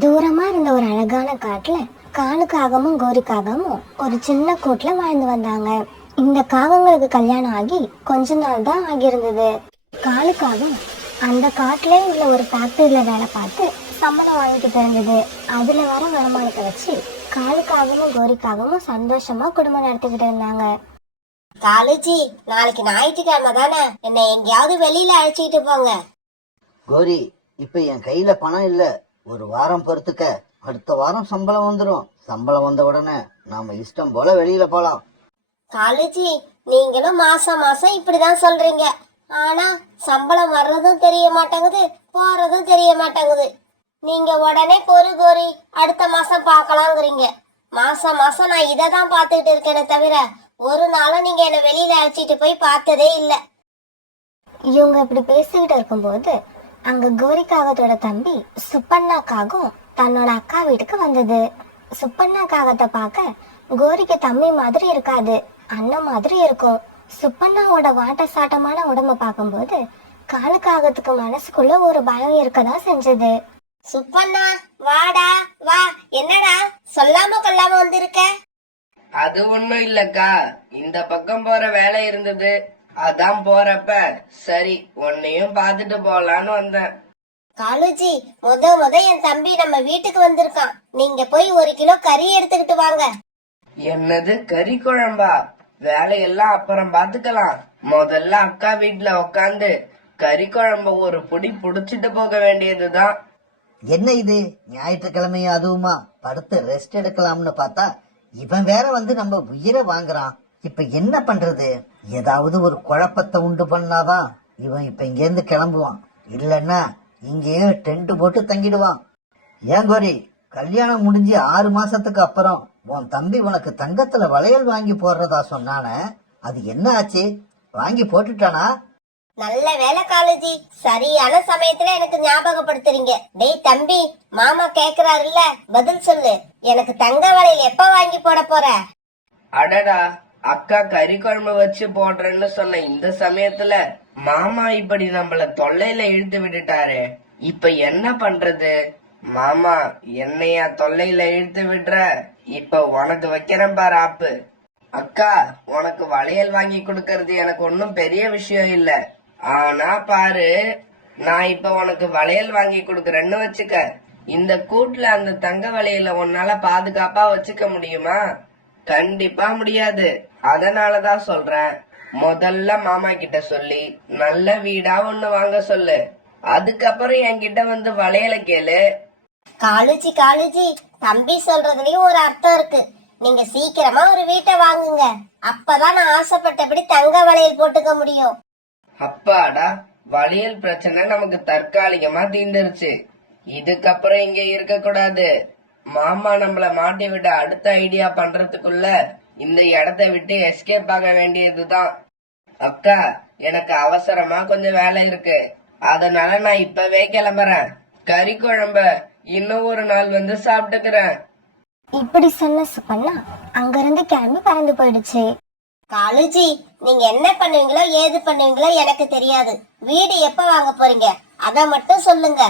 தூரமா இருந்த ஒரு அழகான காட்டுல காலுக்காகவும் கோரிக்காகவும் ஒரு சின்ன கூட்டுல வாழ்ந்து வந்தாங்க. இந்த காகங்களுக்கு கல்யாணம் ஆகி கொஞ்ச நாள் தான் ஆகியிருந்தது. காலுக்காகவும் அந்த காட்டுல உள்ள ஒரு ஃபேக்டரியில வேலை பார்த்து சம்பளம் வாங்கிட்டு இருந்தது. அதுல வர வருமானத்தை வச்சு காலுக்காகவும் கோரிக்காகவும் சந்தோஷமா குடும்பம் நடத்திக்கிட்டு இருந்தாங்க. காலுஜி, நாளைக்கு ஞாயிற்றுக்கிழமை தானே, என்ன எங்கேயாவது வெளியில அழைச்சிக்கிட்டு போங்க. கோரி, இப்ப என் கையில பணம் இல்ல, ஒரு வாரம் பொறுத்துக்க, அடுத்த வாரம் சம்பளம் வந்துடும். சம்பளம் வந்த உடனே நாம இஷ்டம் போல வெளியில போலாம். காலுஜி, நீங்களும் மாசம் மாசம் இப்படிதான் சொல்றீங்க, ஆனா சம்பளம் வர்றதும் தெரிய மாட்டேங்குது, போறதும் தெரிய மாட்டேங்குது. நீங்க உடனே பொறு கோரி, அடுத்த மாசம் பாக்கலாங்கிறீங்க. மாசம் மாசம் நான் இதை தான் பார்த்துக்கிட்டு இருக்கேனே தவிர ஒரு நாளும் நீங்க என்ன வெளியில அழைச்சிட்டு போய் பார்த்ததே இல்லை. இவங்க இப்படி பேசிக்கிட்டு இருக்கும்போது அங்க கோரிக்காகத்தோட தம்பி சுப்பண்ணா காகம் தன்னோட அக்கா வீட்டுக்கு வந்தது. சுப்பண்ணா காகத்தை பார்க்க கோரிக்கு தம்பி மாதிரி இருக்காது, அண்ணன் மாதிரி இருக்கும். சுப்பண்ணாவோட வாட்ட சாட்டமான உடம்ப பார்க்கும்போது காலுக்காகத்துக்கு மனசுக்குள்ள ஒரு பயம் இருக்கதான் செஞ்சது. சுப்பண்ணா, வாடா வா. என்னடா சொல்லாம கொல்லாம வந்திருக்க? அது ஒண்ணும் இல்லக்கா, இந்த பக்கம் போற வேலை இருந்தது, அதான் போறப்ப சரி உன்னையும் பாத்துட்டு போலான்னு வந்தேன். காலுஜி, முத என் தம்பி நம்ம வீட்டுக்கு வந்திருக்கான், நீங்க போய் 1 கிலோ கறி எடுத்துக்கிட்டு வாங்க. என்னது, கறி குழம்பா? வேலையெல்லாம் அப்புறம் பாத்துக்கலாம், முதல்ல அக்கா வீட்டுல உக்காந்து கறி குழம்ப ஒரு புடி புடிச்சிட்டு போக வேண்டியதுதான். என்ன இது, ஞாயிற்றுக்கிழமையும் அதுவுமா? படுத்து ரெஸ்ட் எடுக்கலாம்னு பார்த்தா இவன் வேற வந்து நம்ம உயிரை வாங்குறான். இப்ப என்ன பண்றது? ஏதாவது ஒரு குழப்பத்தை உண்டு பண்ணாதான் இவன் இப்ப இங்கேருந்து கிளம்புவான், இல்லன்னா இங்கேயே டென்ட் போட்டு தங்கிடுவான். ஏன் கோரி, கல்யாணம் முடிஞ்சு 6 மாசத்துக்கு அப்புறம் உன் தம்பி உனக்கு தங்கத்துல வளையல் வாங்கி போடுறதா சொன்னானே, அது என்ன ஆச்சு? வாங்கி போட்டுட்டானா? நல்ல வேலை காலேஜி, சரியான சமயத்துல எனக்கு ஞாபகப்படுத்துறீங்க. டேய் தம்பி, மாமா கேக்குறாருல்ல, பதில் சொல்லு. எனக்கு தங்க வளையல் எப்ப வாங்கி போட போற? அடடா, அக்கா கறி குழம்பு வச்சு போடுறேன்னு சொன்ன இந்த சமயத்துல மாமா இப்படி நம்மள தொல்லையில இழுத்து விட்டுட்டாரு. இப்ப என்ன பண்றது? மாமா, என்னையா தொல்லையில இழுத்து விடுற? இப்ப உனக்கு வைக்கிறேன் பாரு ஆப்பு. அக்கா, உனக்கு வளையல் வாங்கி கொடுக்கறது எனக்கு ஒன்னும் பெரிய விஷயம் இல்ல, ஆனா பாரு, நான் இப்ப உனக்கு வளையல் வாங்கி கொடுக்கறேன்னு வச்சுக்க, இந்த கூட்டுல அந்த தங்க வளையல உன்னால பாதுகாப்பா வச்சுக்க முடியுமா? கண்டிப்பா முடியாது. அதனாலதான் சொல்றேன், முதல்ல மாமா கிட்ட சொல்லி நல்ல வீடா ஒண்ணு வாங்க சொல்லு, அதுக்கப்புறம் என்கிட்ட வந்து வளையல கேளு. காலுஜி, தம்பி சொல்றதுலயும் ஒரு அர்த்தம் இருக்கு. நீங்க சீக்கிரமா ஒரு வீட்டை வாங்குங்க, அப்பதான் நான் ஆசைப்பட்டபடி தங்க வளையல் போட்டுக்க முடியும். அப்பாடா, வளையல் பிரச்சனை நமக்கு தற்காலிகமா தீந்துருச்சு. இதுக்கப்புறம் இங்க இருக்க கூடாது. மாமா நம்மள மாட்டி விட அடுத்த ஐடியா பண்றதுக்குள்ள இந்த இடத்த விட்டு எஸ்கேப் ஆக வேண்டியதுதான். அக்கா, எனக்கு அவசரமா கொஞ்சம் வேலை இருக்கு, அதனால நான் இப்பவே கிளம்புறேன். கறி குழம்ப இன்னும் ஒரு நாள் வந்து சாப்பிட்டுக்கிறேன். இப்படி சொன்ன சுப்பண்ணா அங்கிருந்து கிளம்பி பறந்து போயிடுச்சு. காலுஜி, நீங்க என்ன பண்ணுவீங்களோ ஏது பண்ணுவீங்களோ எனக்கு தெரியாது. வீடு எப்ப வாங்க போறீங்க அத மட்டும் சொல்லுங்க.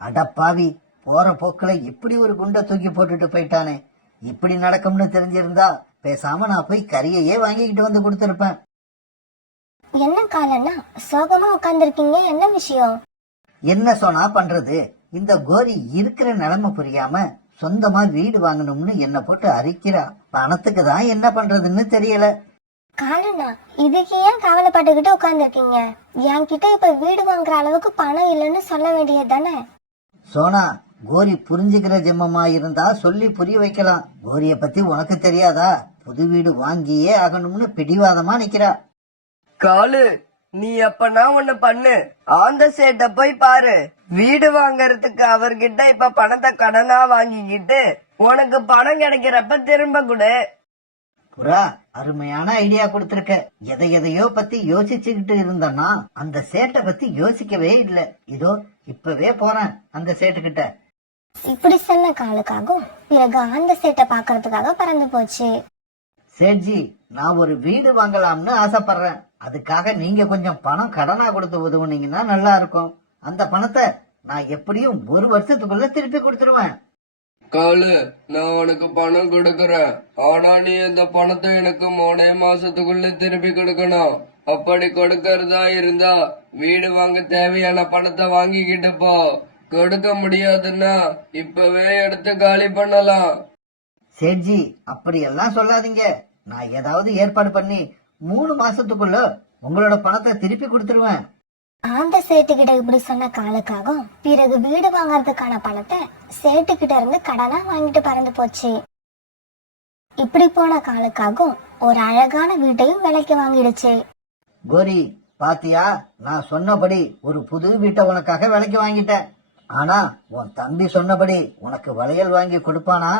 அடப்பாவி, போற போக்குல இப்படி ஒரு குண்டை தூக்கி போட்டுட்டு போயிட்டானே. இப்படி நடக்கும்னு தெரிஞ்சிருந்தா பேசாம நான் போய் கறியையே வாங்கிக்கிட்டு வந்து கொடுத்திருப்பேன். என்ன காலன்னா சோகமா உட்கார்ந்துருக்கீங்க, என்ன விஷயம்? என்ன சொன்னா பண்றது, இந்த கோரி இருக்கிற நிலைமை புரியாம சொந்தமா வீடு வாங்கணும்னு என்ன போட்டு அரிக்கிறா. பணத்துக்கு தான் என்ன பண்றதுன்னு தெரியல. காலண்ணா, இதுக்கு ஏன் கவலைப்பட்டுக்கிட்டு உட்கார்ந்துருக்கீங்க? என்கிட்ட இப்ப வீடு வாங்குற அளவுக்கு பணம் இல்லைன்னு சொல்ல வேண்டியது தானே? சோனா, கோரி புரிஞ்சுக்கிற ஜெம்மமா இருந்தா சொல்லி புரிய வைக்கலாம். கோரிய பத்தி உனக்கு தெரியாதா? புது வீடு வாங்கியே ஆகணும்னு பிடிவாதமா நிக்கிறா. காலு, நீ அப்பனா ஒண்ணு பண்ணு, ஆந்த சேட்ட போய் பாரு. வீடு வாங்கறதுக்கு அவர்கிட்ட இப்ப பணத்தை கடனா வாங்கிக்கிட்டு உனக்கு பணம் கிடைக்கிறப்ப திரும்ப கொடு. புறா, அருமையான ஐடியா கொடுத்திருக்க. எதையோ பத்தி யோசிச்சுக்கிட்டு இருந்தனா அந்த சேட்டை பத்தி யோசிக்கவே இல்ல. இதோ இப்பவே போறேன் அந்த சேட்டுக்கிட்ட. இப்படி சொன்ன காலுக்காகவும் பிறகு அந்த சேட்டை பாக்குறதுக்காக பறந்து போச்சு. சேட்ஜி, நான் ஒரு வீடு வாங்கலாம்னு ஆசைப்படுறேன். அதுக்காக நீங்க கொஞ்சம் பணம் கடனா கொடுத்து உதவுனீங்கன்னா நல்லா இருக்கும். அந்த பணத்தை நான் எப்படியும் 1 வருஷத்துக்குள்ள திருப்பி கொடுத்துருவேன். காலு, நான் உனக்கு பணம் கொடுக்கறேன். ஆனா நீ அந்த பணத்தை எனக்கு 3 மாசத்துக்குள்ள திருப்பி கொடுக்கணும். அப்படி கொடுக்கறதா இருந்தா வீடு வாங்க தேவையான பணத்தை வாங்கிக்கிட்டு போ. கொடுக்க முடியாதுன்னா இப்பவே எடுத்து காலி பண்ணலாம். சேட்ஜி, அப்படியெல்லாம் சொல்லாதீங்க. நான் ஏதாவது ஏற்பாடு பண்ணி 3 மாசத்துக்குள்ள உங்களோட பணத்தை திருப்பி கொடுத்துருவேன். அந்த சேட்டுக்கிட்ட இப்படி சொன்ன காலுக்காகவும் பிறகு வீடு வாங்கறதுக்கான பணத்தை சேட்டுக்கிட்ட இருந்து கடனா வாங்கிட்டு பறந்து போச்சு. இப்படி போன காலுக்காகவும் ஒரு அழகான வீட்டையும் விலைக்கு வாங்கிடுச்சு. கோரி, பாத்தியா, நான் சொன்னபடி ஒரு புது வீட்டை உனக்காக விலைக்கு வாங்கிட்டேன். ஆனா உன் தம்பி சொன்னபடி உனக்கு வளையல் வாங்கி கொடுப்பானா?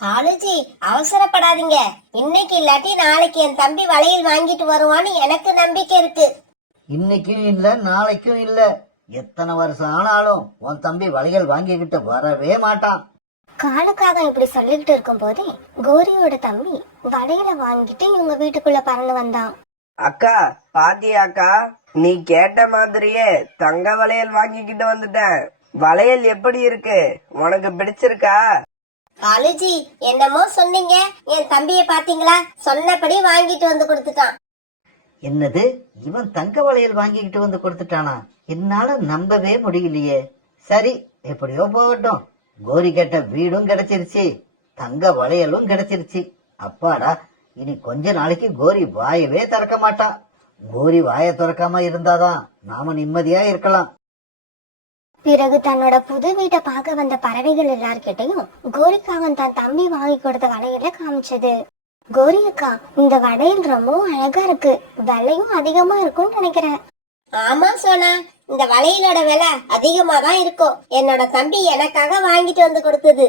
காலுஜி, அவசரப்படாதீங்க. இன்னைக்கு இல்லாட்டி நாளைக்கு என் தம்பி வளையல் வாங்கிட்டு வருவான்னு எனக்கு நம்பிக்கை இருக்கு. இன்னைக்கும் இல்ல, நாளைக்கும் இல்ல, எத்தனை வருஷம் ஆனாலும் உன் தம்பி வளையல் வாங்கிக்கிட்டு வரவே மாட்டான். காலுக்காக இப்படி சொல்லிக்கிட்டு இருக்கும் போதே கோரியோட தம்பி வளையல வாங்கிட்டு இவங்க வீட்டுக்குள்ள பறந்து வந்தான். அக்கா, பாத்தியாக்கா, நீ கேட்ட மாதிரியே தங்க வளையல் வாங்கிக்கிட்டு வந்துட்டேன். வளையல் எப்படி இருக்கு? உனக்கு பிடிச்சிருக்கா? காலுஜி, என்னமோ சொன்னீங்க, என் தம்பிய பாத்தீங்களா? சொன்னபடி வாங்கிட்டு வந்து கொடுத்துட்டான். என்னது, இவன் தங்க வளையல் வாங்கிக்கிட்டு வந்து கொடுத்துட்டானா? என்னால நம்பவே முடியலையே. சரி, எப்படியோ போகட்டும். கோரி கேட்ட வீடும் கிடைச்சிருச்சு, தங்க வளையலும் கிடைச்சிருச்சு. அப்பாடா, இனி கொஞ்ச நாளைக்கு கோரி வாயவே திறக்க மாட்டா. கோரி வாயை திறக்காம இருந்தாதான் நாம நிம்மதியா இருக்கலாம். பிறகு தன்னோட புது வீட்டை பார்க்க வந்த பறவைகள் எல்லார்கிட்டையும் கோரிக்காகன் தன் தம்பி வாங்கி கொடுத்த வளையல காமிச்சது. கோரி அக்கா, இந்த வளையல் ரொம்பவும் அழகா இருக்கு, விலையும் அதிகமா இருக்கும்னு நினைக்கிறேன். ஆமா சோனா, இந்த வளையலோட விலை அதிகமா தான் இருக்கும். என்னோட தம்பி எனக்காக வாங்கிட்டு வந்து கொடுத்தது.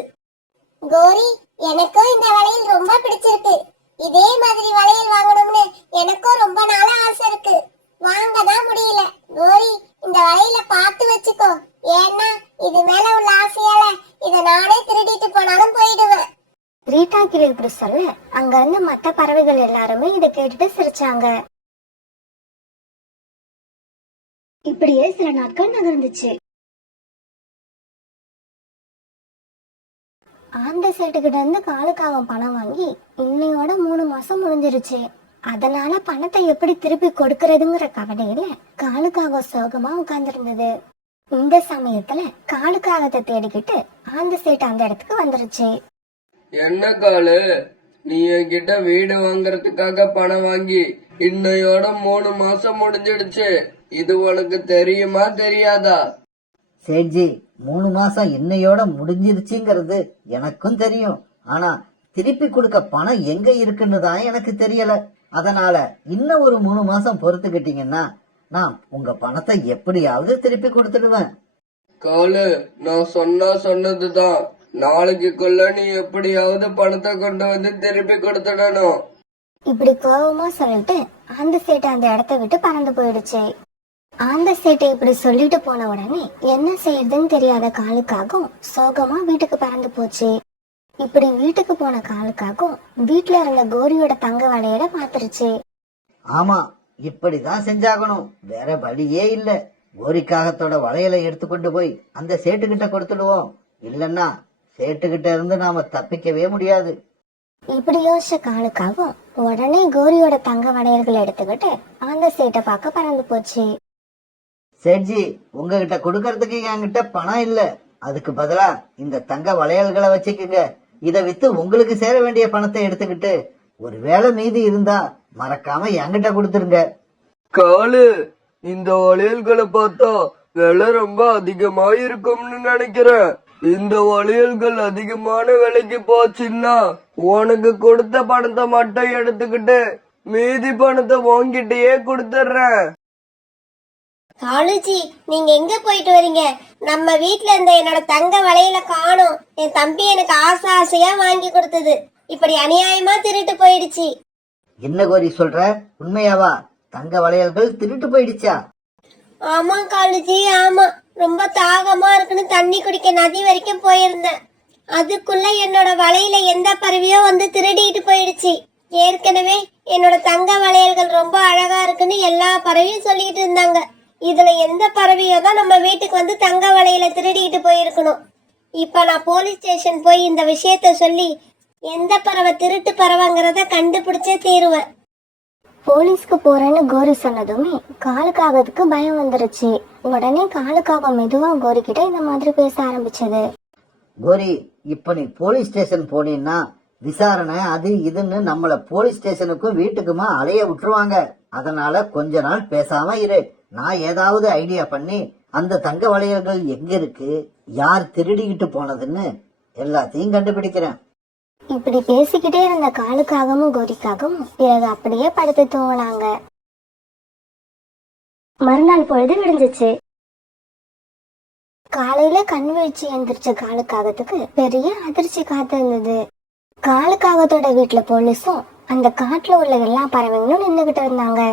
கோரி, எனக்கும் இந்த வளையல் ரொம்ப பிடிச்சிருக்கு. இதே மாதிரி வளையல் வாங்கணும்னு எனக்கும் ரொம்ப நாளா ஆசை இருக்கு, வாங்கதான் முடியல. கோரி, இந்த வளையல பார்த்து வச்சுக்கோ. ஏன்னா இது மேல உள்ள ஆசையால இத நானே திருடிட்டு போனாலும் போயிடுவேன். ரீட்டா கிளி இப்படி சொல்ல அங்க இருந்த மத்த பறவைகள் எல்லாருமே இதை கேட்டுட்டு சிரிச்சாங்க. இப்படியே சில நாட்கள் நகர்ந்துச்சு. ஆந்த சேட்டுக்கிட்ட இருந்து காலுக்காக பணம் வாங்கி இன்னையோட 3 மாசம் முடிஞ்சிருச்சு. அதனால பணத்தை எப்படி திருப்பி கொடுக்கறதுங்கிற கவலையில காலுக்காக சோகமா உட்கார்ந்துருந்தது. இந்த சமயத்துல காலுக்காகத்தை தேடிக்கிட்டு ஆந்த சேட்டு அந்த இடத்துக்கு வந்துருச்சு. என்ன காலு, நீ என்கிட்ட வீடு வாங்கறதுக்காக பணம் வாங்கி இன்னையோட 3 மாசம் முடிஞ்சிடுச்சு. இது உனக்கு தெரியுமா தெரியாதா? சேட்ஜி, 3 மாசம் இன்னையோட முடிஞ்சிருச்சுங்கிறது எனக்கும் தெரியும். ஆனா திருப்பி கொடுக்க பணம் எங்க இருக்குன்னு தான் எனக்கு தெரியல. அதனால இன்னும் ஒரு 3 மாசம் பொறுத்துக்கிட்டீங்கன்னா நான் உங்க பணத்தை எப்படியாவது திருப்பி கொடுத்துடுவேன். காலு, நான் சொன்னதுதான். நாளைக்குள்ள நீ எப்படியாவது பணத்தை கொண்டு வந்து திருப்பி கொடுத்துடணும். இப்படி கோபமா சொல்லிட்டு ஆந்த சேட்டு அந்த இடத்த விட்டு பறந்து போயிடுச்சு. ஆந்த சேட்டை இப்படி சொல்லிட்டு போன உடனே என்ன செய்யறதுன்னு தெரியாத காலுக்காகவும் சோகமா வீட்டுக்கு பறந்து போச்சு. இப்படி வீட்டுக்கு போன காலுக்காகவும் வீட்டுல இருந்த கோரியோட தங்க வளையல பாத்துருச்சு. ஆமா, இப்படிதான் செஞ்சாகணும், வேற வழியே இல்ல. கோரிக்காகத்தோட வளையலை எடுத்துக்கொண்டு போய் அந்த சேட்டுக்கிட்ட கொடுத்துடுவோம். இல்லன்னா சேட்டுக்கிட்ட இருந்து நாம தப்பிக்கவே முடியாது. இப்படி யோசிச்ச காலுக்காகவும் உடனே கோரியோட தங்க வளையல்களை எடுத்துக்கிட்டு அந்த சேட்டை பார்க்க பறந்து போச்சு. சேட்ஜி, உங்ககிட்ட கொடுக்கறதுக்கு என்கிட்ட பணம் இல்ல. அதுக்கு பதிலா இந்த தங்க வளையல்களை வச்சுக்குங்க. இதை வித்து உங்களுக்கு சேர வேண்டிய பணத்தை எடுத்துக்கிட்டு ஒருவேளை மீதி இருந்தா மறக்காம என்கிட்ட கொடுத்துருங்க. காலு, இந்த வளையல்களை பார்த்தா விலை ரொம்ப அதிகமா இருக்கும்னு நினைக்கிறேன். இந்த வளையல்கள் அதிகமான விலைக்கு போச்சுன்னா உனக்கு கொடுத்த பணத்தை மட்டும் எடுத்துக்கிட்டு மீதி பணத்தை வாங்கிட்டே கொடுத்துட்றேன். காலுஜி, நீங்க எங்க போயிட்டு வரீங்க? நம்ம வீட்ல இருந்த என்னோட தங்க வளையல காணோம். என் தம்பி எனக்கு ஆசை ஆசையா வாங்கி கொடுத்தது இப்படி அநியாயமா திருட்டு போயிடுச்சு. என்ன கோரி சொல்ற? உண்மையாவா? தங்க வளையல்கள் திருட்டு போயிடுச்சா? ஆமா காலுஜி, ஆமா. ரொம்ப தாகமா இருக்குன்னு தண்ணி குடிக்க நதி வரைக்கும் போயிருந்தேன். அதுக்குள்ள என்னோட வளையல எந்த பறவையோ வந்து திருடிட்டு போயிடுச்சு. ஏற்கனவே என்னோட தங்க வளையல்கள் ரொம்ப அழகா இருக்குன்னு எல்லா பறவையும் சொல்லிட்டு இருந்தாங்க. இதுல எந்த பறவையோ தான் நம்ம வீட்டுக்கு வந்து தங்க வளையல திருடிட்டு போயிருக்கணும். இப்ப நான் போலீஸ் ஸ்டேஷன் போய் இந்த விஷயத்த சொல்லி எந்த பறவை திருட்டு பறவைங்கிறத கண்டுபிடிச்சே தீருவேன். போலீஸ்க்கு போறேன்னு கோரி சொன்னதுமே காலுக்காகத்துக்கு பயம் வந்துருச்சு. உடனே காலுக்காக மெதுவா கோரி கிட்ட இந்த மாதிரி பேச ஆரம்பிச்சது. கோரி, இப்ப நீ போலீஸ் ஸ்டேஷன் போனீன்னா விசாரணை அது இதுன்னு நம்மள போலீஸ் ஸ்டேஷனுக்கும் வீட்டுக்குமா அலைய விட்டுருவாங்க. அதனால கொஞ்ச நாள் பேசாம இரு. நான் ஏதாவது ஐடியா பண்ணி அந்த தங்க வளையல்கள் எங்க இருக்கு, யார் திருடிக்கிட்டு போனதுன்னு எல்லாத்தையும் கண்டுபிடிக்கிறேன். இப்படி பேசிக்கிட்டே இருந்த காலுக்காகவும் கோரிக்காகவும் பிறகு அப்படியே படுத்து தூங்கினாங்க. மறுநாள் பொழுது விடிஞ்சிச்சு. காலையில கண் வீழ்ச்சி எந்திரிச்ச காலுக்காகத்துக்கு பெரிய அதிர்ச்சி காத்திருந்தது. காலுக்காகத்தோட வீட்டுல போலீஸும் அந்த காட்டுல உள்ள எல்லா பறவைகளும் நின்னுகிட்டு இருந்தாங்க.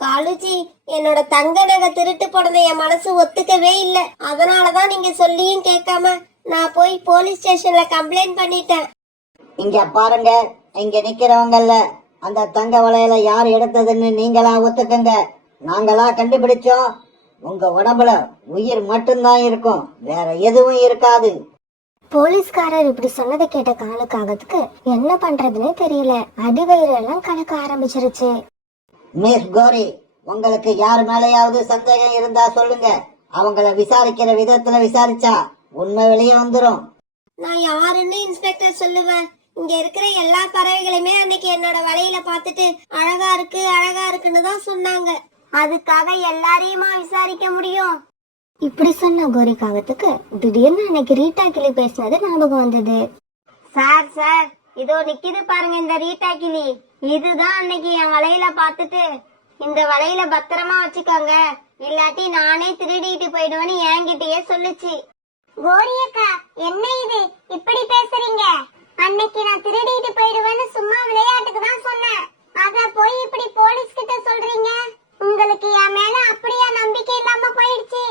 காலுஜி, என்னோட தங்க நகை திருட்டு போனதை என் மனசு ஒத்துக்கவே இல்லை. அதனாலதான் நீங்க சொல்லியும் கேட்காம நான் போய் போலீஸ் ஸ்டேஷன்ல கம்ப்ளைண்ட் பண்ணிட்டேன். இங்க பாருங்க, இங்க நிக்கிறவங்கல்ல அந்த தங்க வளையல யார் எடுத்ததுன்னு நீங்களா ஒத்துக்கங்க. நாங்களா கண்டுபிடிச்சோம். உங்க உடம்புல உயிர் மட்டும்தான் இருக்கும், வேற எதுவும் இருக்காது. போலீஸ்காரர் இப்படி சொன்னதை கேட்ட காலுக்காகத்துக்கு என்ன பண்றதுன்னே தெரியல. அடிவயிறு எல்லாம் கலக்க ஆரம்பிச்சிருச்சு. மிஸ் கோரி, உங்களுக்கு யார் மேலேயாவது சந்தேகம் இருந்தா சொல்லுங்க. அவங்கள விசாரிக்கிற விதத்துல விசாரிச்சா உண்மை வெளியே வந்துரும். நான் யாருன்னு இன்ஸ்பெக்டர் சொல்லுவேன். இங்க இருக்கிற எல்லா பறவைகளுமே அன்னைக்கு என்னோட வலையில பார்த்துட்டு அழகா இருக்கு அழகா இருக்குன்னு தான் சொன்னாங்க. அதுக்காக எல்லாரையுமா விசாரிக்க முடியும்? இப்படி சொன்ன கோரிக்காகத்துக்கு திடீர்னு அன்னைக்கு ரீட்டா கிளி பேசினது ஞாபகம் வந்தது. சார் சார், இதோ நிக்குது பாருங்க இந்த ரீட்டா கிளி. இதுதான் அன்னைக்கு என் வலையில பார்த்துட்டு இந்த வலையில பத்திரமா வச்சுக்கோங்க, இல்லாட்டி நானே திருடிட்டு போயிடுவேன்னு என்கிட்டயே சொல்லுச்சு. கோரியக்கா, என்ன இது இப்படி பேசுறீங்க? அன்னைக்கு நான் திருடிட்டு போயிடுவேன்னு சும்மா விளையாட்டுக்கு தான் சொன்னேன். அத போய் இப்படி போலீஸ் கிட்ட சொல்றீங்க. உங்களுக்கு என் மேல அப்படியே நம்பிக்கை இல்லாம போயிடுச்சு.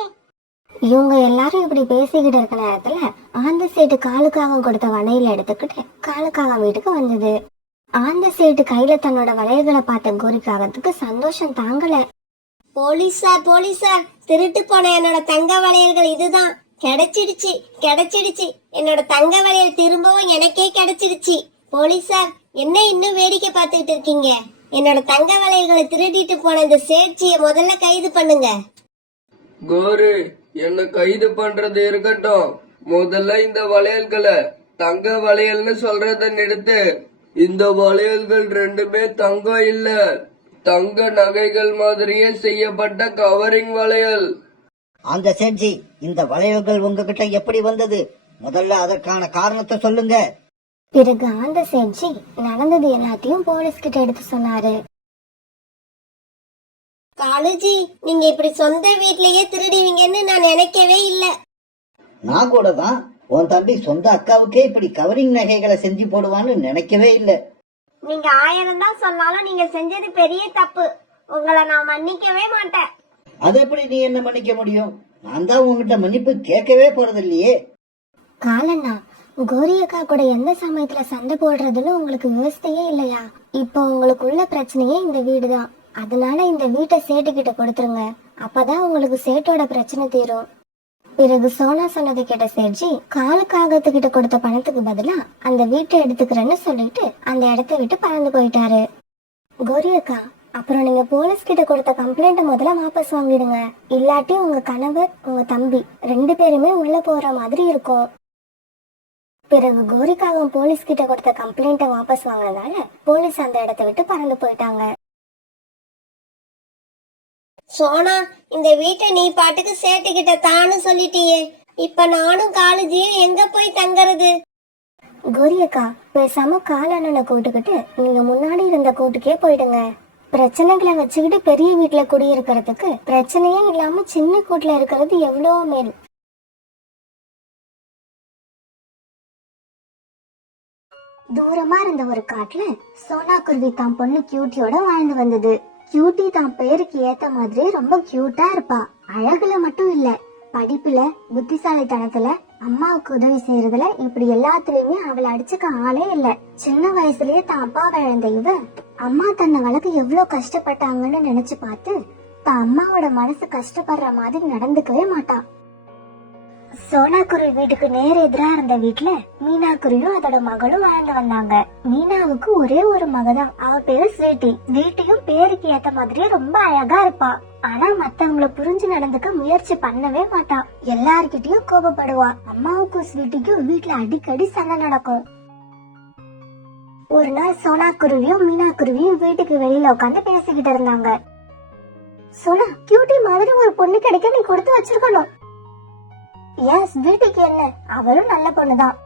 இவங்க எல்லாரும் இப்படி பேசிக்கிட்டு இருக்க நேரத்துல ஆந்த சேட்டு காலுக்காக கொடுத்த வளையல எடுத்துக்கிட்டு காலுக்காக வீட்டுக்கு வந்தது. ஆந்த சேட்டு கையில தன்னோட வளையல்களை பார்த்த கோரிக்காகத்துக்கு சந்தோஷம் தாங்கல. போலீஸார் போலீஸார், திருட்டு போன என்னோட தங்க வளையல்கள் இதுதான். கிடைச்சிடுச்சு கிடைச்சிடுச்சு, என்னோட தங்க வளையல் திரும்பவும் எனக்கே கிடைச்சிடுச்சு. போலீஸார், என்ன இன்னும் வேடிக்கை பார்த்துக்கிட்டு இருக்கீங்க? என்னோட தங்க வளையல்களை திருடிட்டு போன இந்த சேட்சிய முதல்ல கைது பண்ணுங்க. கோரி, என்ன கைது பண்றது இருக்கட்டும். முதல்ல இந்த வளையல்களை தங்க வளையல்னு சொல்றத நிறுத்து. இந்த வளையல்கள் ரெண்டுமே தங்கம் இல்ல, தங்க நகைகள் மாதிரியே செய்யப்பட்ட கவரிங் வளையல். அந்த சேட்ஜி, இந்த வளையல்கள் உங்ககிட்ட எப்படி வந்தது? முதல்ல அதற்கான காரணத்தை சொல்லுங்க. பிறகு ஆந்த சேட்ஜி நடந்தது எல்லாத்தையும் போலீஸ் கிட்ட எடுத்து சொன்னாரு. காலுஜி, நீங்க இப்படி சொந்த வீட்லயே திருடுவீங்கன்னு நான் நினைக்கவே இல்ல. நான் கூட தான் உன் தம்பி சொந்த அக்காவுக்கே இப்படி கவரிங் நகைகளை செஞ்சு போடுவான்னு நினைக்கவே இல்லை. நீங்க 1000 தான் சொன்னாலும் நீங்க செஞ்சது பெரிய தப்பு. உங்களை நான் மன்னிக்கவே மாட்டேன். அது எப்படி நீ என்ன மன்னிக்க முடியும்? நான் தான் உங்ககிட்ட மன்னிப்பு கேட்கவே போறது இல்லையே. காலண்ணா, கோரியக்கா கூட எந்த சமயத்துல சண்டை போடுறதுன்னு உங்களுக்கு விவசாயே இல்லையா? இப்போ உங்களுக்குள்ள பிரச்சனையே இந்த வீடுதான். அதனால இந்த வீட்டை சேட்டுக்கிட்ட கொடுத்துருங்க. அப்பதான் உங்களுக்கு சேட்டோட பிரச்சனை தீரும். பிறகு சோனா சொன்னதை கேட்ட சேட்ஜி காலுக்காகத்துக்கிட்ட கொடுத்த பணத்துக்கு பதிலா அந்த வீட்டை எடுத்துக்கிறேன்னு சொல்லிட்டு அந்த இடத்த விட்டு பறந்து போயிட்டாரு. கோரியக்கா, அப்புறம் நீங்க போலீஸ் கிட்ட கொடுத்த கம்ப்ளைண்ட முதல்ல வாபஸ் வாங்கிடுங்க. இல்லாட்டி உங்க கணவர் உங்க தம்பி 2 பேருமே உள்ள போற மாதிரி இருக்கும். பிறகு கோரிக்காகவும் போலீஸ் கிட்ட கொடுத்த கம்ப்ளைண்ட வாபஸ் வாங்கினதால போலீஸ் அந்த இடத்த விட்டு பறந்து போயிட்டாங்க. சோனா, இந்த வீட்டை நீ பாட்டுக்கு சேட்டுக்கிட்ட தானு சொல்லிட்டியே. இப்ப நானும் காலேஜியும் எங்க போய் தங்கறது? கோரியக்கா, பேசாம காலண்ணனை கூட்டுக்கிட்டு நீங்க முன்னாடி இருந்த கூட்டுக்கே போயிடுங்க. பிரச்சனைகளை வச்சுக்கிட்டு பெரிய வீட்டுல குடியிருக்கிறதுக்கு பிரச்சனையே இல்லாம சின்ன கூட்டுல இருக்கிறது எவ்வளவோ மேல். தூரமா இருந்த ஒரு காட்டுல சோனா குருவி தான் பொண்ணு கியூட்டியோட வாழ்ந்து வந்தது. கியூட்டி தான் பேருக்கு ஏத்த மாதிரி ரொம்ப கியூட்டா இருப்பா. அழகுல மட்டும் இல்ல, படிப்புல, புத்திசாலித்தனத்துல, அம்மாவுக்கு உதவி செய்யறதுல, இப்படி எல்லாத்துலயுமே அவளை அடிச்சுக்க ஆளே இல்ல. சின்ன வயசுலயே தான் அப்பாவை இழந்த இவ அம்மா தன்னை வளர்க்க எவ்வளவு கஷ்டப்பட்டாங்கன்னு நினைச்சு பார்த்து தான் அம்மாவோட மனசு கஷ்டப்படுற மாதிரி நடந்துக்கவே மாட்டான். சோனா குருவி வீட்டுக்கு நேர் எதிரா இருந்த வீட்டுல மீனா குருவியும் அதோட மகளும் வாழ்ந்து வந்தாங்க. மீனாவுக்கு ஒரே ஒரு மகதான், அவ பேரு ஸ்வீட்டி. ஸ்வீட்டியும் பேருக்கு ஏத்த மாதிரியே ரொம்ப அழகா இருப்பா. ஆனா மத்தவங்கள புரிஞ்சு நடந்துக்க முயற்சி பண்ணவே மாட்டா. எல்லார்கிட்டயும் கோபப்படுவா. அம்மாவுக்கும் ஸ்வீட்டிக்கும் வீட்டுல அடிக்கடி சண்டை நடக்கும். ஒரு நாள் சோனா குருவியும் மீனா குருவியும் வீட்டுக்கு வெளியில உட்காந்து பேசிக்கிட்டு இருந்தாங்க. சோனா, கியூட்டி மாதிரி ஒரு பொண்ணு கிடைக்க நீ கொடுத்து வச்சிருக்கணும். எஸ், வீட்டுக்கு என்ன, அவளும் நல்ல பொண்ணுதான்.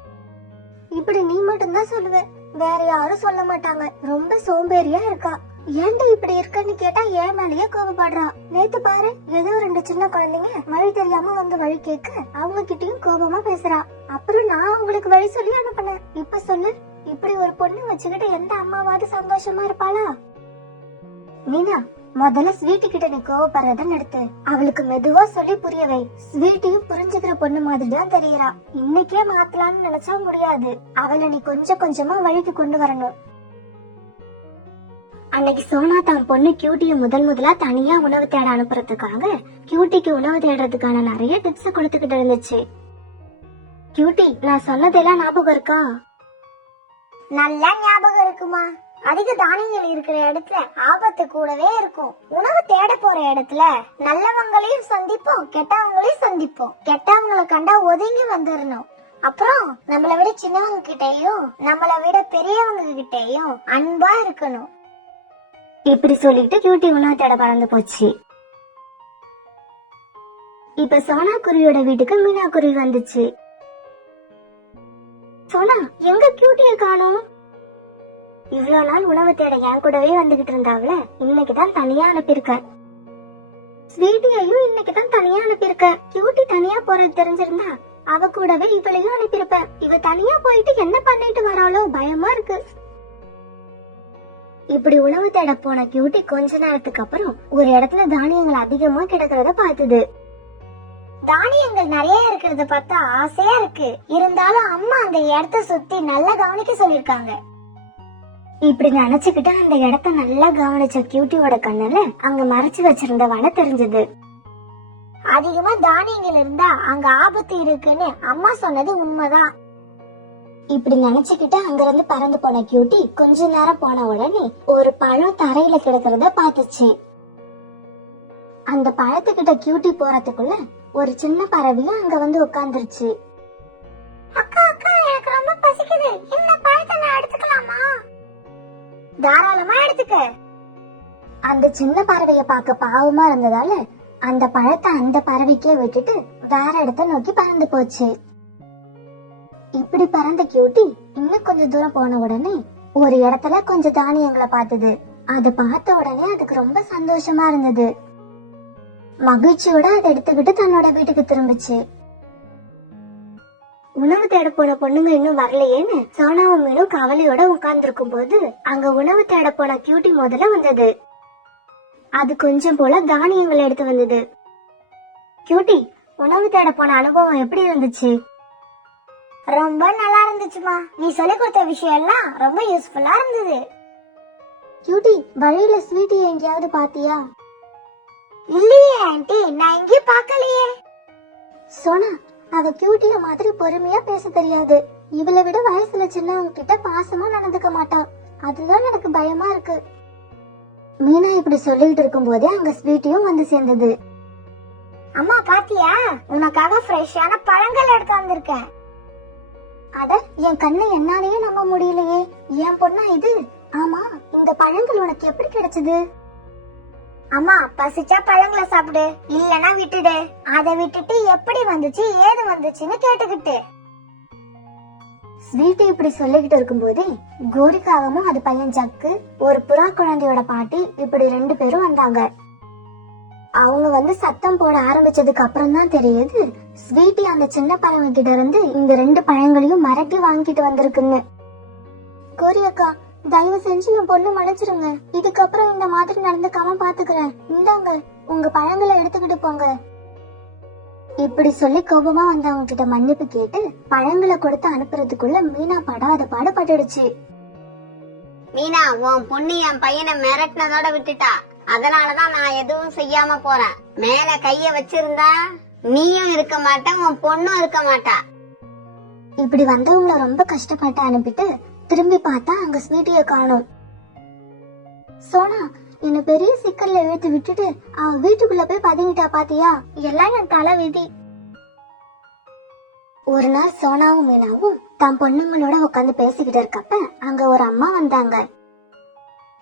இப்படி நீ மட்டும்தான் சொல்லுவ, வேற யாரும் சொல்ல மாட்டாங்க. ரொம்ப சோம்பேறியா இருக்கா. ஏன்டா இப்படி இருக்கன்னு கேட்டா ஏன் மேலேயே கோபப்படுறா. நேத்து பாரு, ஏதோ 2 சின்ன குழந்தைங்க வழி தெரியாம வந்து வழி கேட்க அவங்க கிட்டயும் கோபமா பேசுறா. அப்புறம் நான் அவங்களுக்கு வழி சொல்லி அனுப்புனேன். இப்ப சொல்லு, இப்படி ஒரு பொண்ணு வச்சுக்கிட்டு எந்த அம்மாவாவது சந்தோஷமா இருப்பாளா? மீனா, முதல்ல ஸ்வீட்டி கிட்ட நீ கோவப்படுறத நிறுத்து. அவளுக்கு மெதுவா சொல்லி புரியவை. ஸ்வீட்டியும் புரிஞ்சுக்கிற பொண்ணு மாதிரி தான் தெரியறா. இன்னைக்கே மாத்தலாம்னு நினைச்சா முடியாது. அவளை நீ கொஞ்சம் கொஞ்சமா வழிக்கு கொண்டு வரணும். அன்னைக்கு சோனா தான் பொண்ணு கியூட்டிய முதலா தனியா உணவு தேட அனுப்புறதுக்காக கியூட்டிக்கு உணவு தேடுறதுக்கான நிறைய டிப்ஸ் கொடுத்துக்கிட்டு இருந்துச்சு. கியூட்டி, நான் சொன்னதெல்லாம் ஞாபகம் இருக்கா? நல்லா ஞாபகம் இருக்குமா. அதிக தானியங்கள் இருக்கிற இடத்துல ஆபத்து கூடவே இருக்கும். உணவு தேட போற இடத்துல நல்லவங்களையும் சந்திப்போம், கெட்டவங்களையும் சந்திப்போம். கெட்டவங்களை கண்டா ஒதுங்கி வந்துடணும். அப்புறம் நம்மளை விட சின்னவங்க கிட்டயும் நம்மளை விட பெரியவங்க கிட்டயும் அன்பா இருக்கணும். இப்படி சொல்லிட்டு கியூட்டி உணவு தேட பறந்து போச்சு. இப்ப சோனா குருவியோட வீட்டுக்கு மீனா குருவி வந்துச்சு. சோனா, எங்க கியூட்டிய காணோம்? இவ்வளவு நாள் உணவு தேட என் கூடவே வந்துகிட்டு இருந்தாவல, இன்னைக்குதான் தனியா அனுப்பியிருக்க. ஸ்வீட்டியையும் இன்னைக்குதான் தனியா அனுப்பியிருக்க. கியூட்டி தனியா போறது தெரிஞ்சிருந்தா அவ கூடவே இவளையும் அனுப்பியிருப்ப. இவ தனியா போயிட்டு என்ன பண்ணிட்டு வராளோ பயமா இருக்கு. இப்படி உணவு தேட போன கியூட்டி கொஞ்ச நேரத்துக்கு அப்புறம் ஒரு இடத்துல தானியங்கள் அதிகமா கிடக்கிறத பார்த்தது. தானியங்கள் நிறைய இருக்கிறத பார்த்தா ஆசையா இருக்கு. இருந்தாலும் அம்மா அந்த இடத்த சுத்தி நல்லா கவனிக்க சொல்லிருக்காங்க. இப்படி நினைச்சுக்கிட்டு அந்த இடத்த நல்லா கவனிச்ச கியூட்டியோட கண்ணுல அங்க மறைச்சு வச்சிருந்த வன தெரிஞ்சது. அதிகமா தானியங்கள் இருந்தா அங்க ஆபத்து இருக்குன்னு அம்மா சொன்னது உண்மைதான். இப்படி நினைச்சுக்கிட்டு அங்கிருந்து பறந்து போன கியூட்டி கொஞ்ச நேரம் போன உடனே ஒரு பழம் தரையில கிடக்கிறத பாத்துச்சு. அந்த பழத்துக்கிட்ட கியூட்டி போறதுக்குள்ள ஒரு சின்ன பறவையும் அங்க வந்து உட்கார்ந்துருச்சு. அக்கா அக்கா, எனக்கு ரொம்ப பசிக்குது. இந்த பழத்தை நான் எடுத்துக்கலாமா? தாராளமா எடுத்துக்க. அந்த சின்ன பறவைய பார்க்க பாவமா இருந்ததால அந்த பழத்தை அந்த பறவைக்கே விட்டுட்டு வேற இடத்த நோக்கி பறந்து போச்சு. இப்படி பறந்த கியூட்டி இன்னும் கொஞ்சம் தூரம் போன உடனே ஒரு இடத்துல கொஞ்சம் தானியங்களை பார்த்தது. அதை பார்த்த உடனே அதுக்கு ரொம்ப சந்தோஷமா இருந்தது. மகிழ்ச்சியோட அதை எடுத்துக்கிட்டு தன்னோட வீட்டுக்கு திரும்பிச்சு. உணவு தேட போன பொண்ணுங்க இன்னும் வரலையேன்னு சோனாவும் மீனும் கவலையோட உட்கார்ந்துருக்கும் போது அங்க உணவு தேட போன கியூட்டி முதல்ல வந்தது. அது கொஞ்சம் போல தானியங்களை எடுத்து வந்தது. கியூட்டி, உணவு தேட போன அனுபவம் எப்படி இருந்துச்சு? ரொம்ப நல்லா இருந்துச்சுமா. நீ சொல்லி கொடுத்த விஷயம் எல்லாம் ரொம்ப யூஸ்ஃபுல்லா இருந்தது. கியூட்டி, வழியில ஸ்வீட்டி எங்கேயாவது பாத்தியா? இல்லையே ஆண்டி, நான் எங்கேயும் பார்க்கலையே. சோனா, அவ கியூட்டிய மாதிரி பொறுமையா பேச தெரியாது. இவளை விட வயசுல சின்னவங்க கிட்ட பாசமா நடந்துக்க மாட்டா. அதுதான் எனக்கு பயமா இருக்கு. மீனா இப்படி சொல்லிட்டு இருக்கும் போதே அங்க ஸ்வீட்டியும் வந்து சேர்ந்தது. அம்மா பாத்தியா, உனக்காக ஃப்ரெஷ்ஷான பழங்கள் எடுத்து வந்திருக்கேன். அட, என் கண்ணை என்னாலேயே நம்ப முடியலையே. என் பொண்ணா இது? ஆமா, இந்த பழங்கள் உனக்கு எப்படி கிடைச்சது? அம்மா, பசிச்சா பழங்களை சாப்பிடு, இல்லனா விட்டுடு. அதை விட்டுட்டு எப்படி வந்துச்சு ஏது வந்துச்சுன்னு கேட்டுக்கிட்டு. ஸ்வீட்டி இப்படி சொல்லிக்கிட்டு இருக்கும் போதே கோரிக்காவும் அது பையன் ஜக்கு, ஒரு புறா குழந்தையோட பாட்டி இப்படி 2 பேரும் வந்தாங்க. அவங்க வந்து சத்தம் போட ஆரம்பிச்சதுக்கு அப்புறம் தான் தெரியுது ஸ்வீட்டி அந்த சின்ன பறவை கிட்ட இருந்து இந்த 2 பழங்களையும் மிரட்டி வாங்கிட்டு வந்திருக்குன்னு. கோரி அக்கா, தயவு செஞ்சு என் பொண்ணு மன்னிச்சிருங்க. இதுக்கப்புறம் இந்த மாதிரி நடந்துக்காம பாத்துக்கிறேன். இந்தாங்க, உங்க பழங்களை எடுத்துக்கிட்டு போங்க. இப்படி சொல்லி கோபமா வந்தவங்க கிட்ட மன்னிப்பு கேட்டு பழங்களை கொடுத்து அனுப்புறதுக்குள்ள மீனா படாத பாடுபட்டுடுச்சு. மீனா, உன் பொண்ணு என் பையனை மிரட்டினதோட விட்டுட்டா. அதனாலதான் நான் எதுவும் செய்யாம போறேன். மேல கைய வச்சிருந்தா நீயும் இருக்க மாட்ட, உன் பொண்ணும் இருக்க மாட்டா. இப்படி வந்தவங்கள ரொம்ப கஷ்டப்பட்டு அனுப்பிட்டு திரும்பி பார்த்தா அங்க ஸ்வீட்டிய காணோம். சோனா என்ன பெரிய சிக்கல்ல இழுத்து விட்டுட்டு அவ வீட்டுக்குள்ள போய் பதுங்கிட்டா பாத்தியா? எல்லாம் என் தலை விதி. ஒரு நாள் சோனாவும் மீனாவும் தன் பொண்ணுங்களோட உட்காந்து பேசிக்கிட்டு இருக்கப்ப அங்க ஒரு அம்மா வந்தாங்க.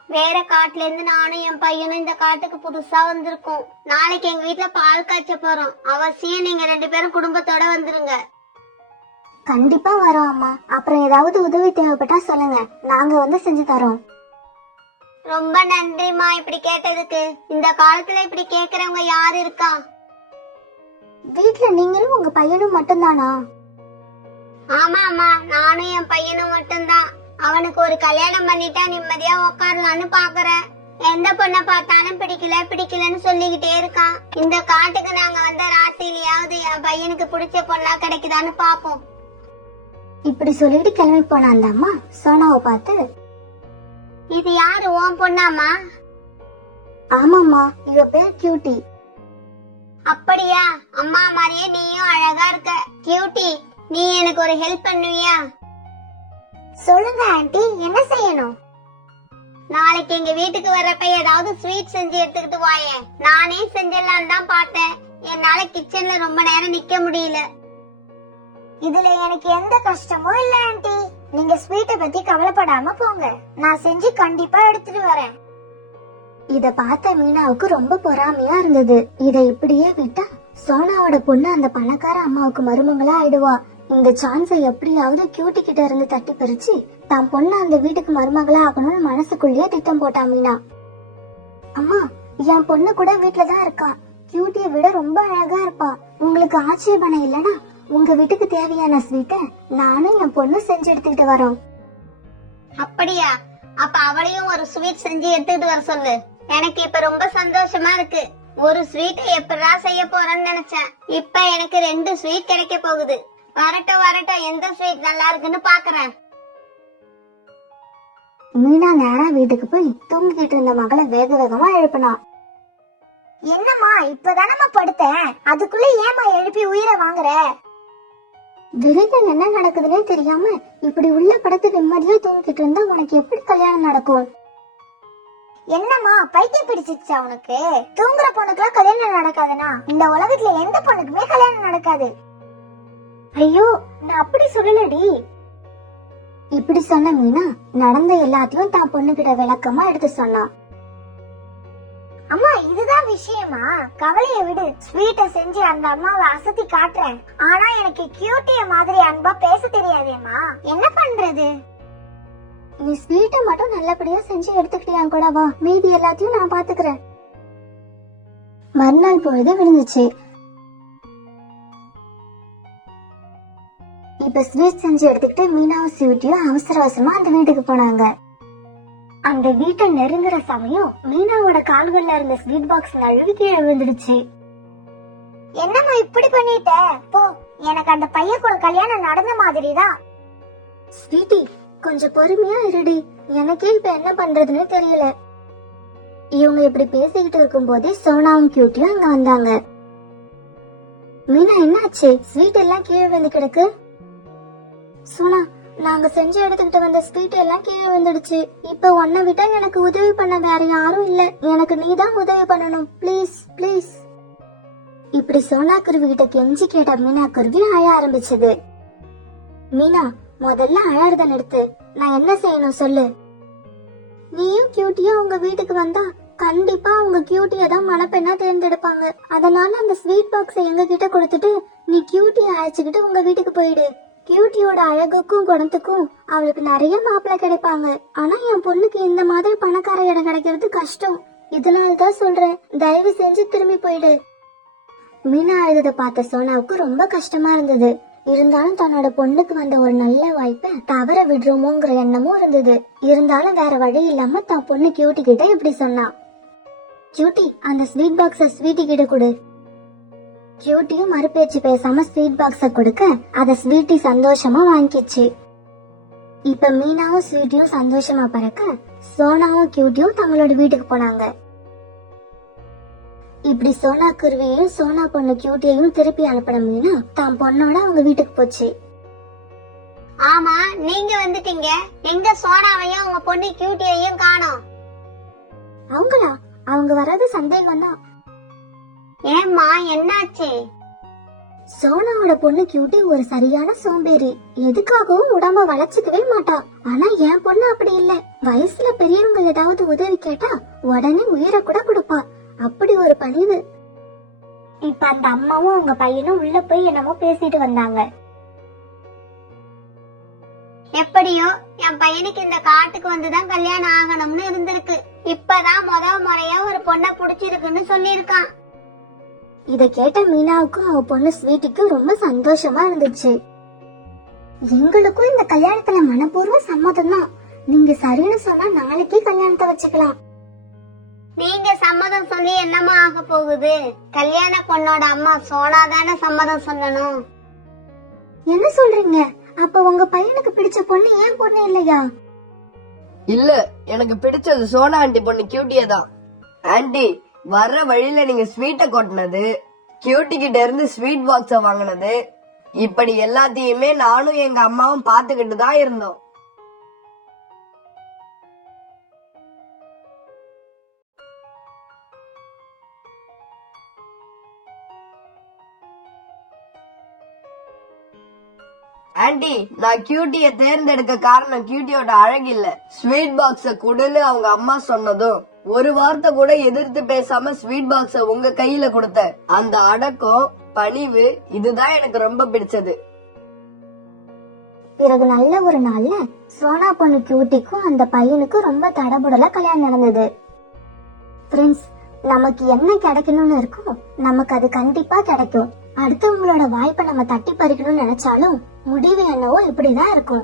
வேற காட்டுல இருந்து நானும் என் பையனும் இந்த காட்டுக்கு புதுசா வந்திருக்கோம். நாளைக்கு எங்க வீட்டுல பால் காய்ச்ச போறோம். அவசியம் நீங்க 2 பேரும் குடும்பத்தோட வந்துருங்க. கண்டிப்பா வரோம் அம்மா. அப்புறம் ஏதாவது உதவி தேவைப்பட்டா சொல்லுங்க, நாங்க வந்து செஞ்சு தரோம். ரொம்ப நன்றிமா இப்படி கேட்டதுக்கு. இந்த காலத்துல இப்படி கேக்குறவங்க யாரு இருக்கா? வீட்டுல நீங்களும் உங்க பையனும் மட்டும்தானா? ஆமா அம்மா, நானும் என் பையனும் மட்டும்தான். அவனுக்கு ஒரு கல்யாணம் பண்ணிட்டா நிம்மதியா உக்காரலான்னு பாக்குறேன். எந்த பொண்ணை பார்த்தாலும் பிடிக்கலன்னு சொல்லிக்கிட்டே இருக்கான். இந்த காட்டுக்கு நாங்க வந்த ராத்திரியாவது என் பையனுக்கு பிடிச்ச பொண்ணா கிடைக்குதான்னு பாப்போம். இப்படி சொல்லிட்டு கிளம்பி போன அந்த அம்மா சோனாவை பார்த்து, இது யாரு, உன் பொண்ணாமா? ஆமாம்மா, இவ பேர் கியூட்டி. அப்படியா? அம்மா மாதிரியே நீயும் அழகா இருக்க. கியூட்டி, நீ எனக்கு ஒரு ஹெல்ப் பண்ணுவியா? சொல்லுங்க ஆண்டி, என்ன செய்யணும்? நாளைக்கு எங்க வீட்டுக்கு வர்றப்ப ஏதாவது ஸ்வீட் செஞ்சு எடுத்துக்கிட்டு வாயே. நானே செஞ்சிடலான்னு தான் பார்த்தேன். என்னால கிச்சன்ல ரொம்ப நேரம் நிக்க முடியல. இதுல எனக்கு எந்த கஷ்டமும் இல்ல ஆண்டி. நீங்க ஸ்வீட்டை பத்தி கவலைப்படாம போங்க, நான் செஞ்சு கண்டிப்பா எடுத்துட்டு வரேன். இத பார்த்த மீனாவுக்கு ரொம்ப பொறாமையா இருந்தது. இத இப்படியே விட்டா சோனாவோட பொண்ணு அந்த பணக்கார அம்மாவுக்கு மருமகளா ஆயிடுவா. இந்த சான்ஸை எப்படியாவது கியூட்டி கிட்ட இருந்து தட்டி பறிச்சு தான் பொண்ணு அந்த வீட்டுக்கு மருமகளா ஆகணும்னு மனசுக்குள்ளேயே திட்டம் போட்டா மீனா. அம்மா, என் பொண்ணு கூட வீட்டுலதான் இருக்கா. கியூட்டியை விட ரொம்ப அழகா இருப்பா. உங்களுக்கு ஆட்சேபணம் இல்லனா உங்க வீட்டுக்கு தேவையான ஸ்வீட்டை நானும் என் பொண்ணு செஞ்சு எடுத்துக்கிட்டு வரோம். அப்படியா? அப்ப அவளையும் ஒரு ஸ்வீட் செஞ்சு எடுத்துக்கிட்டு வர சொல்லு. எனக்கு இப்ப ரொம்ப சந்தோஷமா இருக்கு. ஒரு ஸ்வீட் எப்படா செய்ய போறேன்னு நினைச்சேன். இப்ப எனக்கு 2 ஸ்வீட் கிடைக்க போகுது. வரட்டும், எந்த ஸ்வீட் நல்லா இருக்குன்னு பாக்குறேன். மீனா நேரா வீட்டுக்கு போய் தூங்கிட்டு இருந்த மகளை வேக வேகமா எழுப்பினா. என்னம்மா, இப்பதானம்மா படுத்தேன், அதுக்குள்ள ஏமா எழுப்பி உயிரை வாங்குற? வெளியில என்ன நடக்குதுன்னே தெரியாம இப்படி உள்ள படுத்து நிம்மதியா தூங்கிட்டு இருந்தா உனக்கு எப்படி கல்யாணம் நடக்கும்? என்னம்மா, பைத்தியம் பிடிச்சிச்சா உனக்கு? தூங்குற பொண்ணுக்குலாம் கல்யாணம் நடக்காதுனா இந்த உலகத்துல எந்த பொண்ணுக்குமே கல்யாணம் நடக்காது. ஐயோ, நான் அப்படி சொல்லலடி. இப்படி சொன்ன மீனா நடந்த எல்லாத்தையும் தான் பொண்ணுகிட்ட விளக்கமா எடுத்து சொன்னா. அம்மா, இதுதான் விஷயமா? கவலைய விடு. ஸ்வீட்டை செஞ்சு அந்த அம்மாவை அசத்தி காட்டுறேன். ஆனா எனக்கு கியூட்டிய மாதிரி அன்பா பேச தெரியாதேம்மா, என்ன பண்றது? நீ ஸ்வீட்டை மட்டும் நல்லபடியா செஞ்சு எடுத்துக்கிட்டியா கூட வா, மீதி எல்லாத்தையும் நான் பாத்துக்கிறேன். மறுநாள் பொழுது விழுந்துச்சு. இப்ப ஸ்வீட் செஞ்சு எடுத்துக்கிட்டு மீனாவும் ஸ்வீட்டியும் அவசர அவசரமா அந்த வீட்டுக்கு போனாங்க. அந்த வீட்டை நெருங்குற சமயம் மீனாவோட கால்கள்ல இருந்த ஸ்வீட் பாக்ஸ் நழுவி கீழே விழுந்துடுச்சு. என்னம்மா இப்படி பண்ணிட்ட? போ, எனக்கு அந்த பையன் கூட கல்யாணம் நடந்த மாதிரிதான். ஸ்வீட்டி, கொஞ்சம் பொறுமையா இருடி. எனக்கே இப்ப என்ன பண்றதுன்னு தெரியல. இவங்க இப்படி பேசிக்கிட்டு இருக்கும் போதே சோனாவும் கியூட்டியும் அங்க வந்தாங்க. மீனா, என்னாச்சு? ஸ்வீட் எல்லாம் கீழே விழுந்து கிடக்கு. சோனா, நாங்க செஞ்சு எடுத்துக்கிட்டு வந்த ஸ்வீட் எல்லாம் கீழே விழுந்துடுச்சு. இப்ப உன்னை விட்டா எனக்கு உதவி பண்ண வேற யாரும் இல்ல. எனக்கு நீதான் உதவி பண்ணணும், பிளீஸ் பிளீஸ். இப்படி சோனா குருவி கிட்ட கெஞ்சி கேட்ட மீனா குருவி அழ ஆரம்பிச்சது. மீனா, முதல்ல அழறத நிறுத்து. நான் என்ன செய்யணும் சொல்லு. நீயும் கியூட்டியும் உங்க வீட்டுக்கு வந்தா கண்டிப்பா உங்க கியூட்டிய தான் மணப்பெண்ணா தேர்ந்தெடுப்பாங்க. அதனால அந்த ஸ்வீட் பாக்ஸை எங்க கிட்ட கொடுத்துட்டு நீ கியூட்டிய அழைச்சுக்கிட்டு உங்க வீட்டுக்கு போயிடு. கியூட்டியோட அழகுக்கும் குணத்துக்கும் அவளுக்கு நிறைய மாப்பிள்ளை கிடைப்பாங்க. ஆனா என் பொண்ணுக்கு இந்த மாதிரி பணக்கார இடம் கிடைக்கிறது கஷ்டம். இதனாலதான் சொல்றேன், தயவு செஞ்சு திரும்பி போயிடு. மீனா அழுததை பார்த்த சோனாவுக்கு ரொம்ப கஷ்டமா இருந்தது. இருந்தாலும் தன்னோட பொண்ணுக்கு வந்த ஒரு நல்ல வாய்ப்பை தவற விடுறோமோங்கிற எண்ணமும் இருந்தது. இருந்தாலும் வேற வழி இல்லாம தான் பொண்ணு கியூட்டி கிட்ட இப்படி சொன்னா. கியூட்டி, அந்த ஸ்வீட் பாக்ஸ ஸ்வீட்டி கிட்ட கொடு. கியூட்டியும் மறுபேச்சு பேசாம ஸ்வீட் பாக்ஸ கொடுக்க அத ஸ்வீட்டி சந்தோஷமா வாங்கிச்சு. இப்ப மீனாவும் ஸ்வீட்டியும் சந்தோஷமா பறக்க சோனாவும் கியூட்டியும் தங்களோட வீட்டுக்கு போனாங்க. இப்படி சோனா குருவியையும் சோனா பொண்ணு கியூட்டியையும் திருப்பி அனுப்பின மீனா தான் பொண்ணோட அவங்க வீட்டுக்கு போச்சு. ஆமா, நீங்க வந்துட்டீங்க. எங்க சோனாவையும் அவங்க பொண்ணு கியூட்டியையும் காணோம். அவங்களா? அவங்க வர்றது சந்தேகம் தான். ஏம்மா, என்னாச்சு? சோனாவோட பொண்ணு கியூட்டி ஒரு சரியான சோம்பேறி. எதுக்காகவும் உடம்ப வளைச்சுக்கவே மாட்டா. ஆனா என் பொண்ணு அப்படி இல்ல. வயசுல பெரியவங்க ஏதாவது உதவி கேட்டா உடனே உயிரை கூட கொடுப்பா. அப்படி ஒரு பணிவு. இப்ப அந்த அம்மாவும் அவங்க பையனும் உள்ள போய் என்னமோ பேசிட்டு வந்தாங்க. எப்படியோ என் பையனுக்கு இந்த காட்டுக்கு வந்துதான் கல்யாணம் ஆகணும்னு இருந்திருக்கு. இப்பதான் முதல் முறையா ஒரு பொண்ணை புடிச்சிருக்குன்னு சொல்லிருக்கான். இத கேட்ட மீனாவுக்கும் அவ பொண்ணு ஸ்வீட்டிக்கும் ரொம்ப சந்தோஷமா இருந்துச்சு. எங்களுக்கும் இந்த கல்யாணத்துல மனப்பூர்வ சம்மதம் தான். நீங்க சரின்னு சொன்னா நாளைக்கே கல்யாணத்தை வச்சுக்கலாம். நீங்க சம்மதம் சொல்லி என்னமா ஆக போகுது? கல்யாண பொண்ணோட அம்மா சோனா தானே சம்மதம் சொல்லணும். என்ன சொல்றீங்க? அப்ப உங்க பையனுக்கு பிடிச்ச பொண்ணு ஏன் பொண்ணு இல்லையா? இல்ல, எனக்கு பிடிச்சது சோனா ஆண்டி பொண்ணு கியூட்டியே தான். ஆண்டி, வர்ற வழியில நீங்க ஸ்வீட்டை கொட்டினது, கியூட்டி கிட்ட இருந்து ஸ்வீட் பாக்ஸ வாங்கினது, இப்படி எல்லாத்தையுமே நானும் எங்க அம்மாவும் பாத்துக்கிட்டு தான் இருந்தோம். ஆண்டி, நான் கியூட்டிய தேர்ந்தெடுக்க காரணம் கியூட்டியோட அழகு இல்ல, ஸ்வீட் பாக்ஸ குடுன்னு அவங்க அம்மா சொன்னதும் ஒரு வார்த்தை கூட எதிர்த்து பேசாம ஸ்வீட் பாக்ஸ உங்க கையில கொடுத்த அந்த அடக்கம், பணிவு, இதுதான் எனக்கு ரொம்ப பிடிச்சது. பிறகு நல்ல ஒரு நாள்ல சோனா பொண்ணு கியூட்டிக்கும் அந்த பையனுக்கும் ரொம்ப தடபுடலா கல்யாணம் நடந்தது. ஃப்ரெண்ட்ஸ், நமக்கு என்ன கிடைக்கணும்னு இருக்கோ நமக்கு அது கண்டிப்பா கிடைக்கும். அடுத்தவங்களோட வாய்ப்பை நம்ம தட்டி பறிக்கணும்னு நினைச்சாலும் முடிவு என்னவோ இப்படிதான் இருக்கும்.